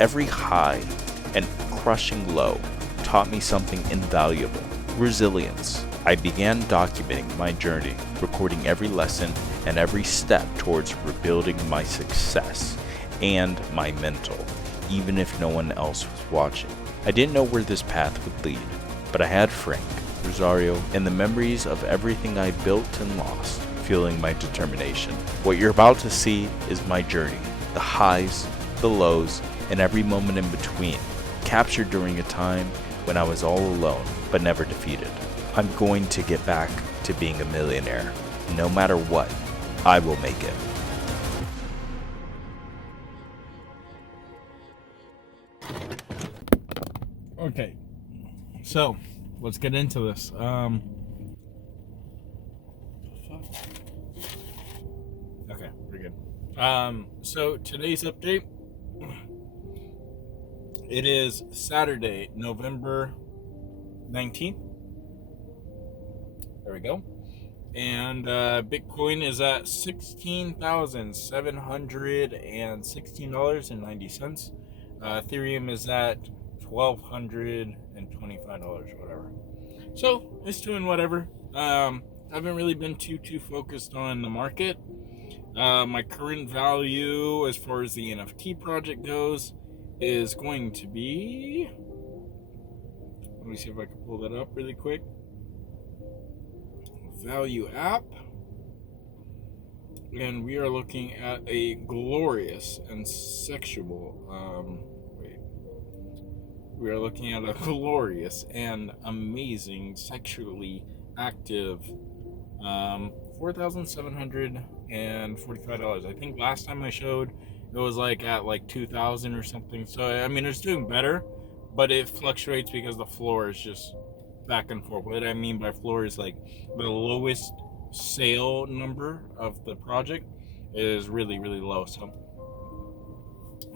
Every high and crushing low taught me something invaluable: resilience. I began documenting my journey, recording every lesson and every step towards rebuilding my success and my mental, even if no one else was watching. I didn't know where this path would lead, but I had Frank, Rosario, and the memories of everything I built and lost, fueling my determination. What you're about to see is my journey, the highs, the lows, and every moment in between, captured during a time when I was all alone, but never defeated. I'm going to get back to being a millionaire. No matter what, I will make it. Okay, so let's get into this. Okay, we're good. So today's update. It is Saturday, November 19th. There we go. And Bitcoin is at $16,716.90. Ethereum is at $1,225 or whatever. So it's doing whatever. Haven't really been too focused on the market. My current value as far as the NFT project goes is going to be, let me see if I can pull that up really quick. Value app, and we are looking at a glorious and sexual we are looking at a glorious and amazing sexually active $4,745. I think last time I showed it was like at like 2,000 or something. So I mean, it's doing better, but it fluctuates because the floor is just back and forth. What I mean by floor is like the lowest sale number of the project is really low. So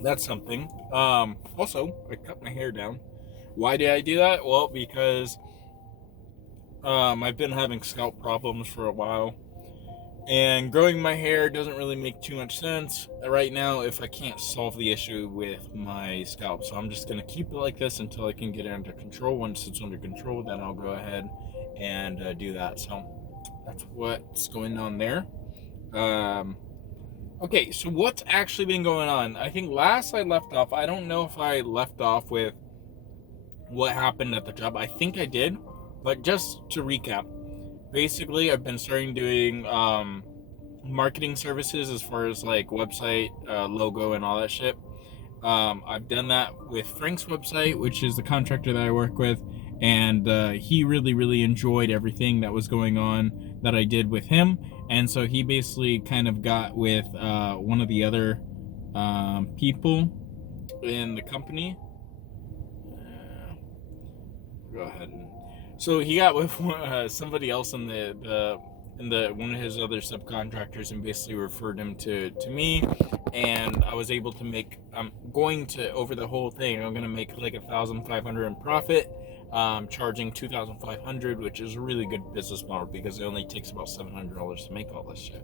that's something. Also, I cut my hair down. Why did I do that? Well, because I've been having scalp problems for a while, and growing my hair doesn't really make too much sense right now if I can't solve the issue with my scalp. So I'm just going to keep it like this until I can get it under control. Once it's under control, then I'll go ahead and do that. So that's what's going on there. Okay, so what's actually been going on? I think last I left off, I don't know if I left off with what happened at the job. I think I did, but just to recap, basically I've been starting doing marketing services as far as like website, logo, and all that shit. I've done that with Frank's website, which is the contractor that I work with, and he really enjoyed everything that was going on that I did with him, and so he basically kind of got with one of the other people in the company. Go ahead. So he got with somebody else in the one of his other subcontractors, and basically referred him to me, and I was able to make. I'm going to, over the whole thing, I'm gonna make like $1,500 in profit, charging $2,500, which is a really good business model because it only takes about $700 to make all this shit.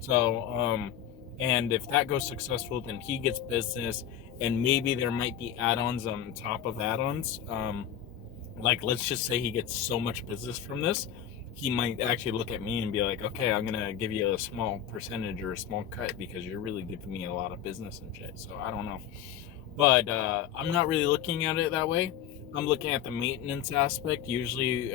So and if that goes successful, then he gets business, and maybe there might be add-ons on top of add-ons. Like, let's just say he gets so much business from this, he might actually look at me and be like, okay, I'm gonna give you a small percentage or a small cut because you're really giving me a lot of business and shit. So I don't know, but I'm not really looking at it that way. I'm looking at the maintenance aspect. Usually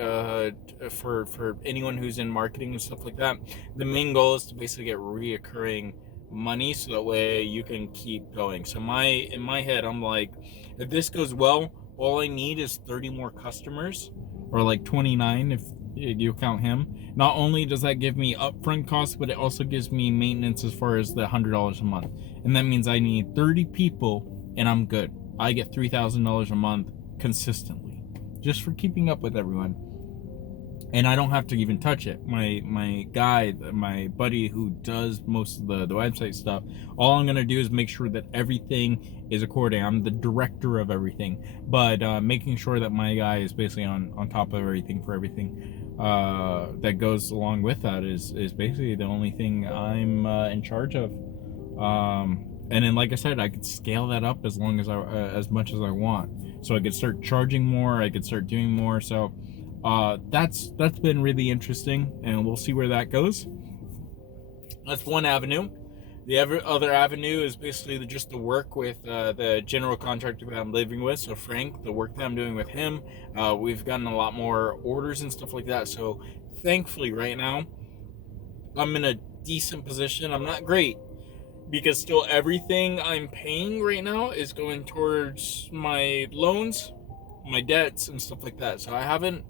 for anyone who's in marketing and stuff like that, the main goal is to basically get reoccurring money, so that way you can keep going. So in my head, I'm like, if this goes well, all I need is 30 more customers, or like 29 if you count him. Not only does that give me upfront costs, but it also gives me maintenance as far as the $100 a month. And that means I need 30 people and I'm good. I get $3,000 a month consistently just for keeping up with everyone. And I don't have to even touch it. My guy, my buddy who does most of the website stuff, all I'm gonna do is make sure that everything is according. I'm the director of everything, but making sure that my guy is basically on top of everything for everything that goes along with that is basically the only thing I'm in charge of. And then, like I said, I could scale that up as long as as much as I want. So I could start charging more. I could start doing more. So that's been really interesting, and we'll see where that goes. That's one avenue. The other avenue is basically just the work with the general contractor that I'm living with. So Frank, the work that I'm doing with him, we've gotten a lot more orders and stuff like that. So thankfully, right now, I'm in a decent position. I'm not great, because still everything I'm paying right now is going towards my loans, my debts, and stuff like that. So I haven't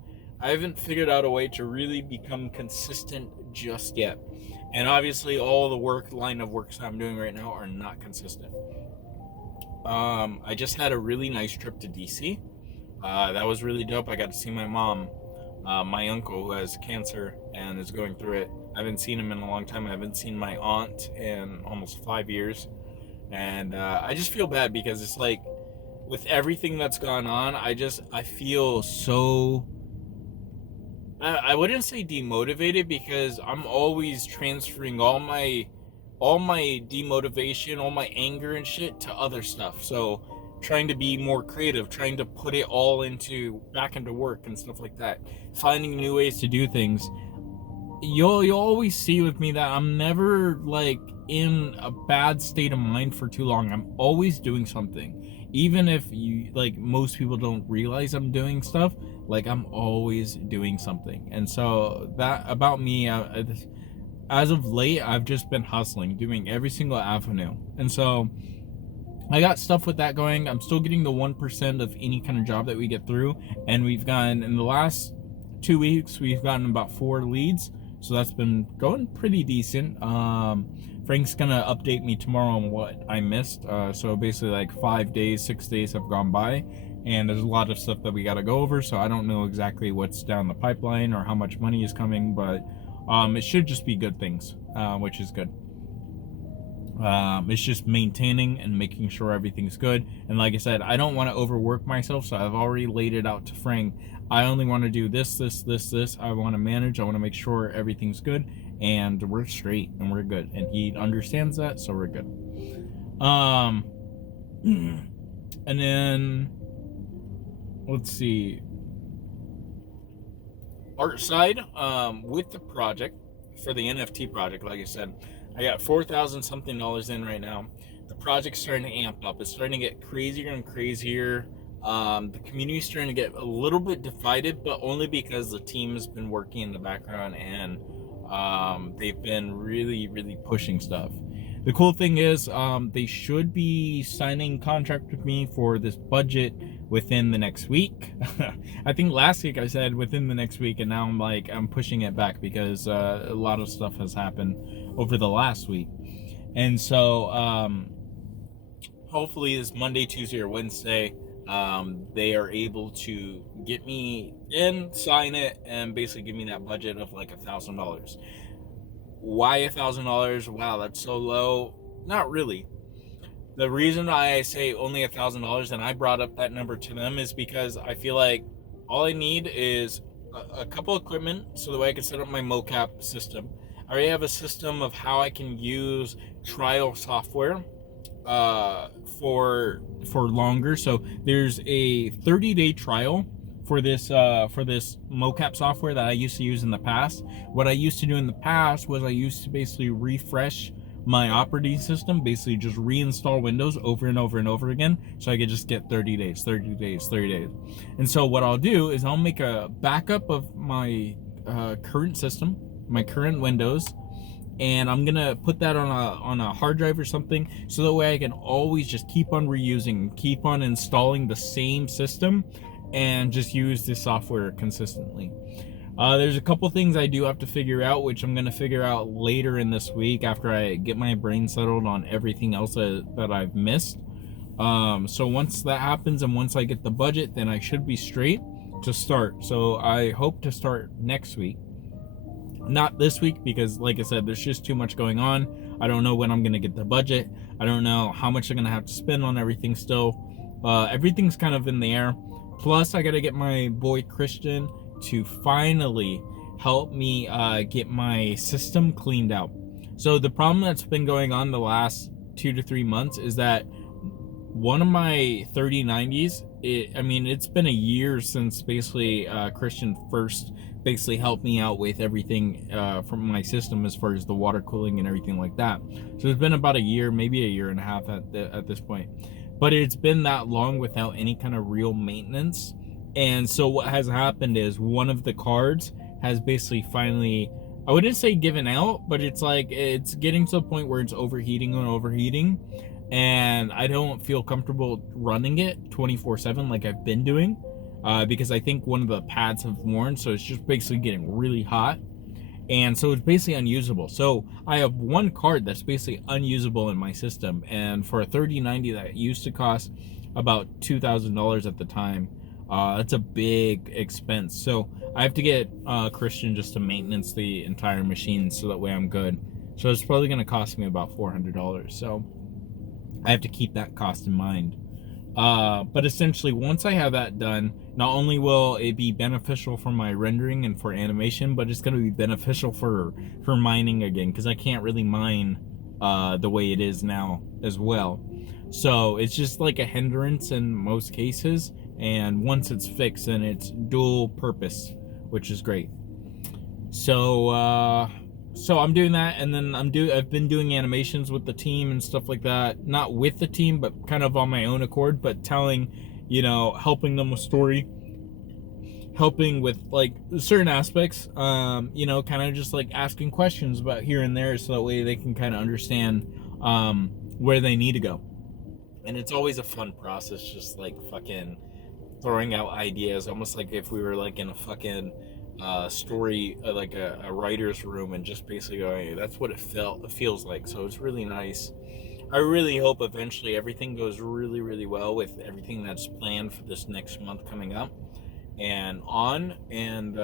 figured out a way to really become consistent just yet. And obviously all the line of works I'm doing right now are not consistent. I just had a really nice trip to DC. That was really dope. I got to see my mom, my uncle who has cancer and is going through it. I haven't seen him in a long time. I haven't seen my aunt in almost 5 years. And I just feel bad because it's like, with everything that's gone on, I feel so, I wouldn't say demotivated, because I'm always transferring all my demotivation, all my anger and shit to other stuff. So trying to be more creative, trying to put it all back into work and stuff like that, finding new ways to do things. You'll always see with me that I'm never like in a bad state of mind for too long. I'm always doing something, even if most people don't realize I'm doing stuff. Like, I'm always doing something. And so that about me, as of late, I've just been hustling, doing every single avenue. And so I got stuff with that going. I'm still getting the 1% of any kind of job that we get through, and we've gotten, in the last 2 weeks, we've gotten about 4 leads. So that's been going pretty decent. Frank's gonna update me tomorrow on what I missed. So basically, like 5 days, 6 days have gone by, and there's a lot of stuff that we gotta go over. So I don't know exactly what's down the pipeline or how much money is coming, but it should just be good things, which is good. It's just maintaining and making sure everything's good. And like I said, I don't want to overwork myself, so I've already laid it out to Frank. I only want to do this. I want to manage. I want to make sure everything's good, and we're straight and we're good. And he understands that, so we're good. And then let's see. Art side, with the project, for the NFT project, like I said, I got $4,000 something in right now. The project's starting to amp up. It's starting to get crazier and crazier. The community's starting to get a little bit divided, but only because the team has been working in the background, and they've been really, really pushing stuff. The cool thing is, they should be signing contract with me for this budget within the next week. I think last week I said within the next week, and now I'm pushing it back because a lot of stuff has happened over the last week. And so hopefully this Monday, Tuesday, or Wednesday, they are able to get me in, sign it, and basically give me that budget of like $1,000. Why $1,000? Wow, that's so low. Not really. The reason I say only $1,000, and I brought up that number to them, is because I feel like all I need is a couple equipment so that way I can set up my mocap system. I already have a system of how I can use trial software for longer. So there's a 30-day trial for this mocap software that I used to use in the past. What I used to do in the past was I used to basically refresh my operating system, basically just reinstall Windows over and over and over again, so I could just get 30 days. And so what I'll do is I'll make a backup of my current system, my current Windows, and I'm gonna put that on a hard drive or something, so that way I can always just keep on reusing, keep on installing the same system, and just use this software consistently. There's a couple things I do have to figure out, which I'm going to figure out later in this week after I get my brain settled on everything else that I've missed. So once that happens and once I get the budget, then I should be straight to start. So I hope to start next week. Not this week, because like I said, there's just too much going on. I don't know when I'm going to get the budget. I don't know how much I'm going to have to spend on everything still. Everything's kind of in the air. Plus, I got to get my boy Christian to finally help me get my system cleaned out. So the problem that's been going on the last 2 to 3 months is that one of my 3090s, it's been a year since basically Christian first basically helped me out with everything from my system as far as the water cooling and everything like that. So it's been about a year, maybe a year and a half at this point. But it's been that long without any kind of real maintenance. And so what has happened is one of the cards has basically finally, I wouldn't say given out, but it's like it's getting to the point where it's overheating and I don't feel comfortable running it 24/7 like I've been doing, because I think one of the pads have worn, so it's just basically getting really hot, and so it's basically unusable. So I have one card that's basically unusable in my system, and for a 3090 that used to cost about $2,000 at the time, that's a big expense. So I have to get Christian just to maintenance the entire machine so that way I'm good. So it's probably going to cost me about $400. So I have to keep that cost in mind. But essentially, once I have that done, not only will it be beneficial for my rendering and for animation, but it's going to be beneficial for mining again, because I can't really mine the way it is now as well. So it's just like a hindrance in most cases, and once it's fixed, then it's dual purpose, which is great. So so I'm doing that, and then I've been doing animations with the team and stuff like that. Not with the team, but kind of on my own accord, but telling, helping them with story, helping with like certain aspects, kind of just like asking questions about here and there, so that way they can kind of understand where they need to go. And it's always a fun process, just like fucking throwing out ideas, almost like if we were like in a fucking story, like a writer's room, and just basically going, hey, that's what it feels like. So it's really nice. I really hope eventually everything goes really, really well with everything that's planned for this next month coming up and on. And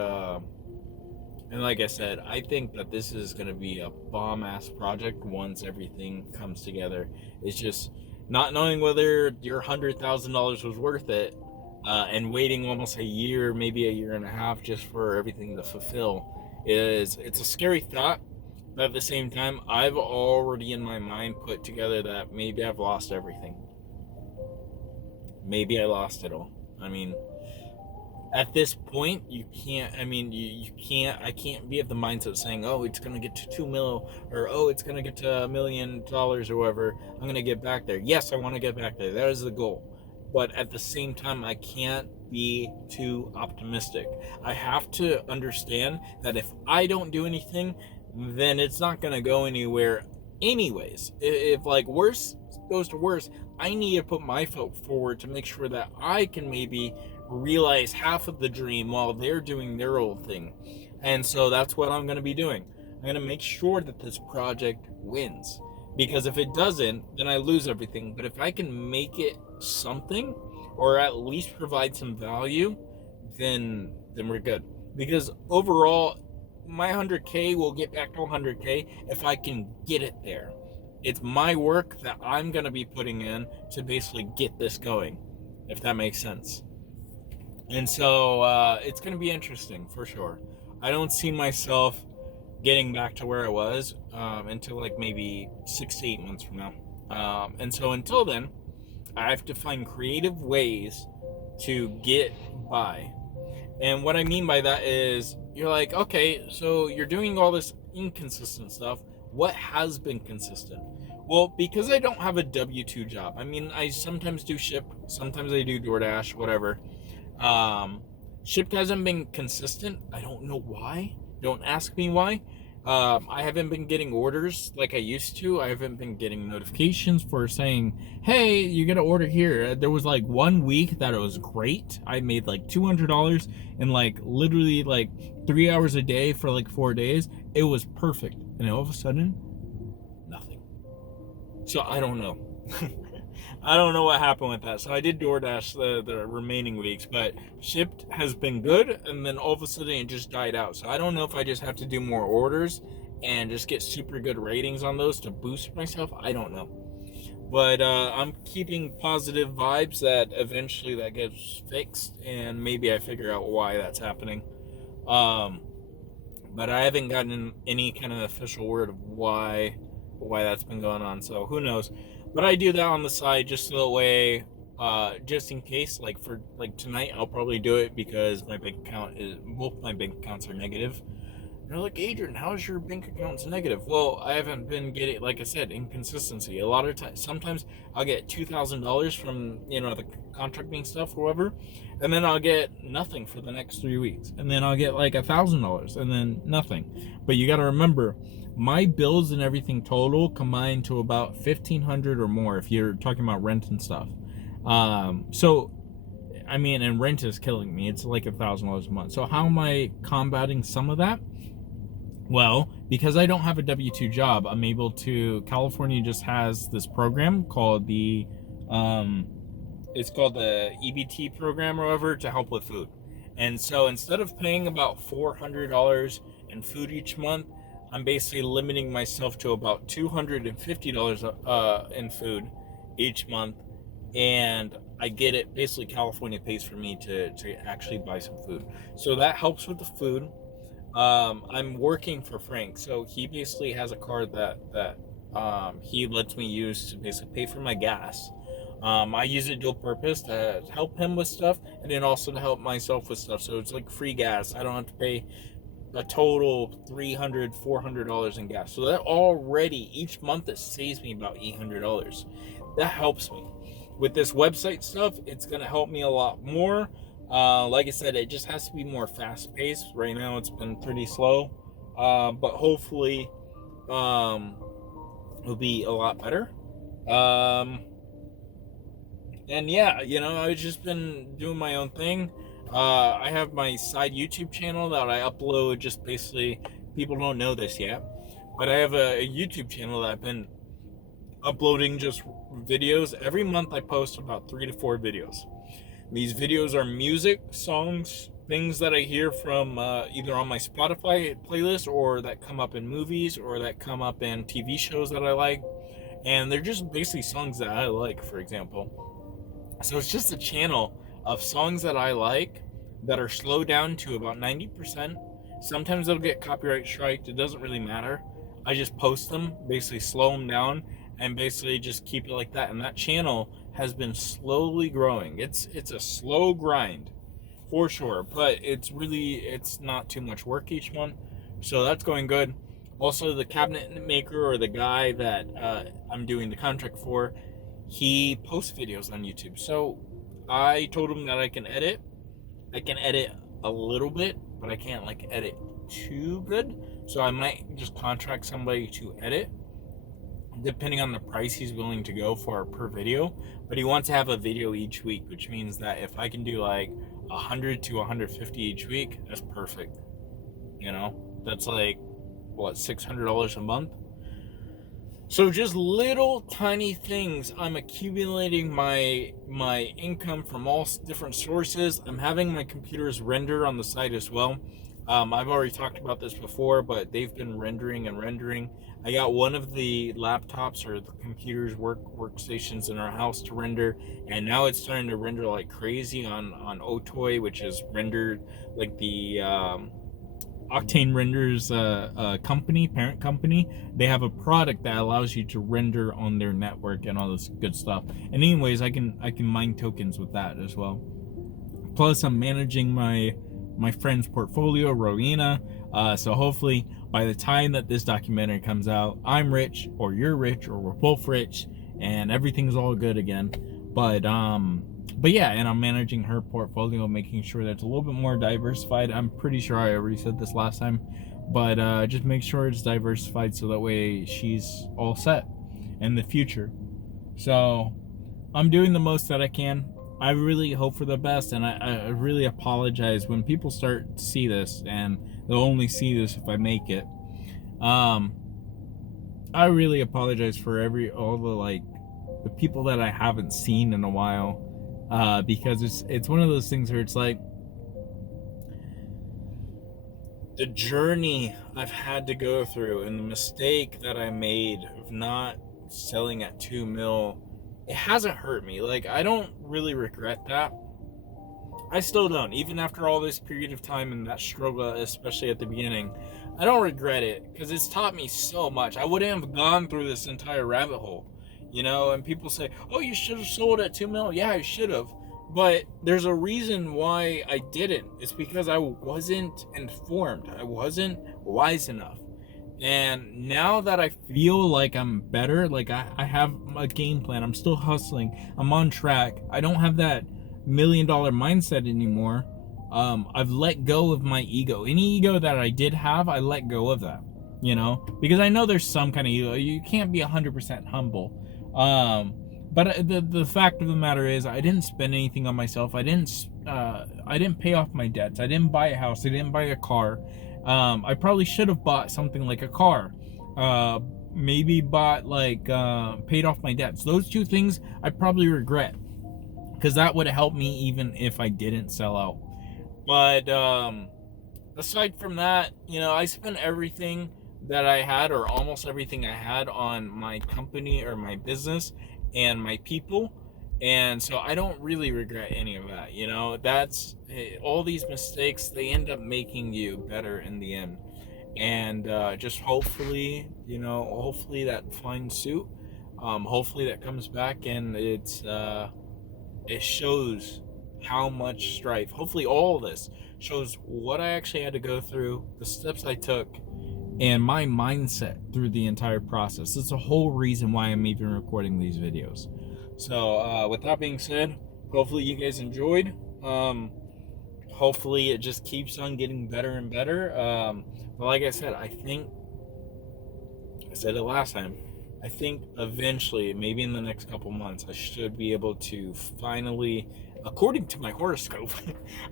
like I said, I think that this is going to be a bomb-ass project once everything comes together. It's just not knowing whether your $100,000 was worth it, and waiting almost a year, maybe a year and a half, just for everything to fulfill, it's a scary thought. But at the same time, I've already in my mind put together that maybe I've lost everything. Maybe I lost it all. I mean, at this point, you can't, I can't be of the mindset saying, oh, it's going to get to 2 mil, or oh, it's going to get to $1 million or whatever. I'm going to get back there. Yes, I want to get back there. That is the goal. But at the same time, I can't be too optimistic. I have to understand that if I don't do anything, then it's not going to go anywhere anyways. If like worse goes to worse, I need to put my foot forward to make sure that I can maybe realize half of the dream while they're doing their old thing. And so that's what I'm going to be doing. I'm going to make sure that this project wins, because if it doesn't, then I lose everything. But if I can make it something, or at least provide some value, then we're good. Because overall, my 100K will get back to 100K if I can get it there. It's my work that I'm going to be putting in to basically get this going, if that makes sense. And so it's going to be interesting for sure. I don't see myself getting back to where I was until like maybe 6 to 8 months from now. And so until then, I have to find creative ways to get by. And what I mean by that is, you're like, okay, so you're doing all this inconsistent stuff. What has been consistent? Well, because I don't have a W-2 job. I mean, I sometimes do Ship, sometimes I do DoorDash, whatever. Shipped hasn't been consistent. I don't know why. Don't ask me why. I haven't been getting orders like I used to. I haven't been getting notifications for saying, hey, you get an order here. There was like 1 week that it was great. I made like $200 in like literally like 3 hours a day for like 4 days. It was perfect. And all of a sudden, nothing. So I don't know. I don't know what happened with that. So I did DoorDash the remaining weeks, but Shipped has been good, and then all of a sudden it just died out. So I don't know if I just have to do more orders and just get super good ratings on those to boost myself. I don't know. But I'm keeping positive vibes that eventually that gets fixed, and maybe I figure out why that's happening. But I haven't gotten any kind of official word of why why that's been going on. So who knows? But I do that on the side just so that way, just in case. Like for like tonight, I'll probably do it because my bank account is both my bank accounts are negative. They're like, Adrian, how is your bank account's negative? Well, I haven't been getting, like I said, inconsistency. A lot of times, sometimes I'll get $2,000 from the contracting stuff or whatever, and then I'll get nothing for the next 3 weeks, and then I'll get like $1,000 and then nothing. But you got to remember, my bills and everything total combine to about 1,500 or more if you're talking about rent and stuff. So I mean, and rent is killing me. It's like $1,000 a month. So how am I combating some of that? Well, because I don't have a W-2 job, I'm able to. California just has this program called it's called the EBT program or whatever to help with food. And so instead of paying about $400 in food each month, I'm basically limiting myself to about $250 in food each month. And I get it. Basically, California pays for me to actually buy some food. So that helps with the food. I'm working for Frank, so he basically has a card that he lets me use to basically pay for my gas. I use it dual purpose to help him with stuff, and then also to help myself with stuff. So it's like free gas. I don't have to pay a total $300-$400 in gas. So that already each month it saves me about $800. That helps me. With this website stuff, it's gonna help me a lot more. Like I said, it just has to be more fast-paced. Right now, it's been pretty slow, but hopefully, it'll be a lot better. And yeah, I've just been doing my own thing. I have my side YouTube channel that I upload. Just basically, people don't know this yet, but I have a YouTube channel that I've been uploading just videos. Every month, I post about 3 to 4 videos. These videos are music, songs, things that I hear from either on my Spotify playlist or that come up in movies or that come up in TV shows that I like. And they're just basically songs that I like, for example. So it's just a channel of songs that I like that are slowed down to about 90%. Sometimes it'll get copyright striked. It doesn't really matter. I just post them, basically slow them down, and basically just keep it like that. And that channel has been slowly growing. It's a slow grind for sure, but it's not too much work each one, so that's going good. Also, the cabinet maker, or the guy that I'm doing the contract for, he posts videos on YouTube. So I told him that I can edit a little bit, but I can't like edit too good, so I might just contract somebody to edit, depending on the price he's willing to go for per video. But he wants to have a video each week, which means that if I can do like 100 to 150 each week, that's perfect. That's like what, $600 a month. So just little tiny things. I'm accumulating my income from all different sources. I'm having my computers render on the side as well. I've already talked about this before, but they've been rendering and rendering. I got one of the laptops or the computers workstations in our house to render, and now it's starting to render like crazy on Otoy, which is rendered like the Octane Renders parent company. They have a product that allows you to render on their network and all this good stuff. And anyways, I can mine tokens with that as well. Plus, I'm managing my friend's portfolio, Rowena. So hopefully by the time that this documentary comes out, I'm rich, or you're rich, or we're both rich, and everything's all good again. But yeah, and I'm managing her portfolio, making sure that it's a little bit more diversified. I'm pretty sure I already said this last time, but just make sure it's diversified so that way she's all set in the future. So I'm doing the most that I can. I really hope for the best, and I really apologize when people start to see this, and they'll only see this if I make it. I really apologize for all the people that I haven't seen in a while, because it's one of those things where it's like the journey I've had to go through and the mistake that I made of not selling at 2 mil. It hasn't hurt me. Like, I don't really regret that. I still don't. Even after all this period of time and that struggle, especially at the beginning, I don't regret it, because it's taught me so much. I wouldn't have gone through this entire rabbit hole, you know. And people say, oh, you should have sold at 2 mil. Yeah, I should have, but there's a reason why I didn't. It's because I wasn't informed. I wasn't wise enough. And now that I feel like I'm better, like I have a game plan, I'm still hustling, I'm on track, I don't have that $1 million mindset anymore. I've let go of my ego. Any ego that I did have, I let go of that, you know, because I know there's some kind of ego. You can't be 100% humble. But the fact of the matter is, I didn't spend anything on myself. I didn't pay off my debts. I didn't buy a house. I didn't buy a car. I probably should have bought something like a car. Maybe bought like paid off my debts. Those two things I probably regret, because that would have helped me even if I didn't sell out. But aside from that, you know, I spent everything that I had, or almost everything I had, on my company or my business and my people. And so I don't really regret any of that. You know, that's all these mistakes, they end up making you better in the end. And just hopefully, you know, hopefully that finds suit. Hopefully that comes back, and it shows how much strife. Hopefully all of this shows what I actually had to go through, the steps I took, and my mindset through the entire process. It's the whole reason why I'm even recording these videos. So with that being said, hopefully you guys enjoyed. Hopefully it just keeps on getting better and better. But like I said, I said it last time, I think eventually, maybe in the next couple months, I should be able to finally, according to my horoscope,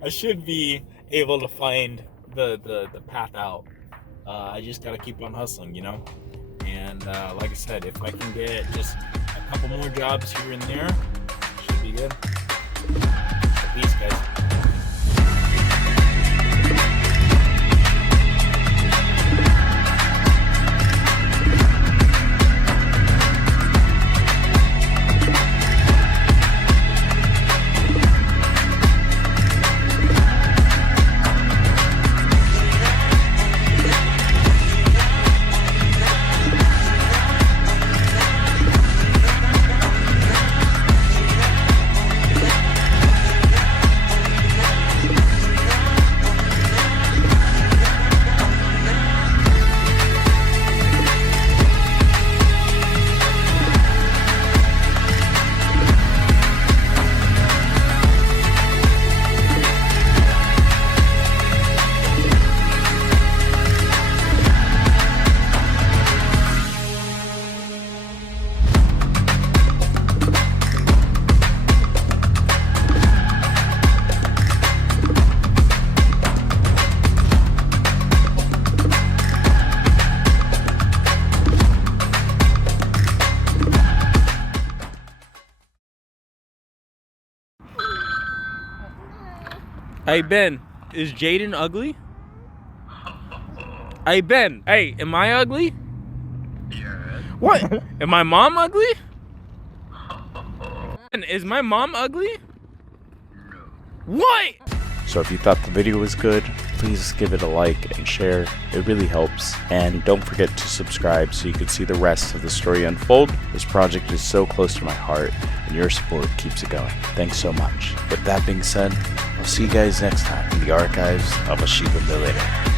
I should be able to find the path out. I just gotta keep on hustling, you know. And like I said, if I can get just a couple more jobs here and there, should be good. Peace, guys. Hey Ben, is Jaden ugly? Hey Ben, hey, am I ugly? Yes. What? Am my mom ugly? Is my mom ugly? No. What? So if you thought the video was good, please give it a like and share. It really helps. And don't forget to subscribe so you can see the rest of the story unfold. This project is so close to my heart, and your support keeps it going. Thanks so much. With that being said, I'll see you guys next time in the archives of a Shiba Millionaire.